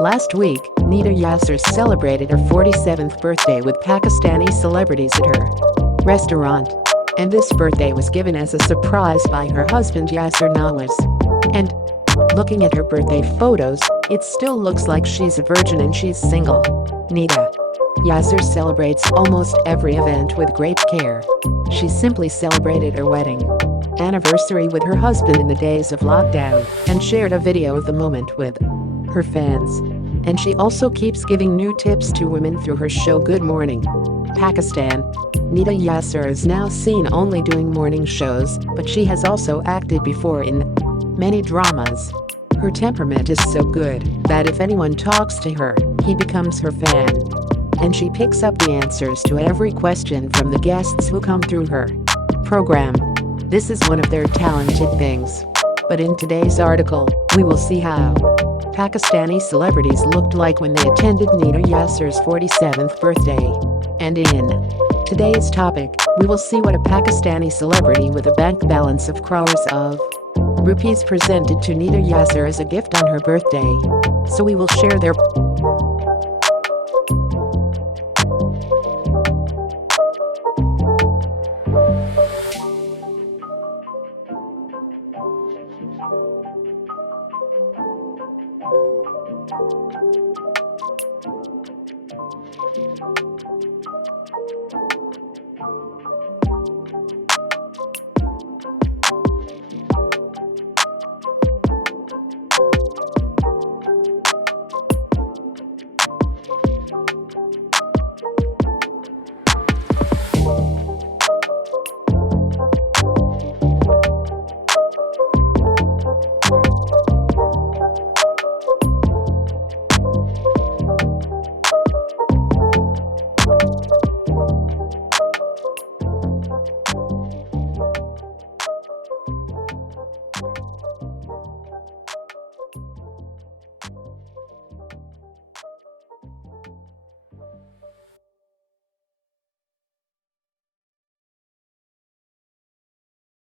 Last week, Nida Yasir celebrated her 47th birthday with Pakistani celebrities at her restaurant. And this birthday was given as a surprise by her husband Yasir Nawaz. And looking at her birthday photos, it still looks like she's a virgin and she's single. Nida Yasir celebrates almost every event with great care. She simply celebrated her wedding anniversary with her husband in the days of lockdown and shared a video of the moment with her fans. And she also keeps giving new tips to women through her show Good Morning Pakistan. Nida Yasir is now seen only doing morning shows, but she has also acted before in many dramas. Her temperament is so good that if anyone talks to her, he becomes her fan. And she picks up the answers to every question from the guests who come through her program. This is one of their talented things. But in today's article, we will see how Pakistani celebrities looked like when they attended Nida Yasir's 47th birthday. And in today's topic, we will see what a Pakistani celebrity with a bank balance of crores of rupees presented to Nida Yasir as a gift on her birthday. So we will share their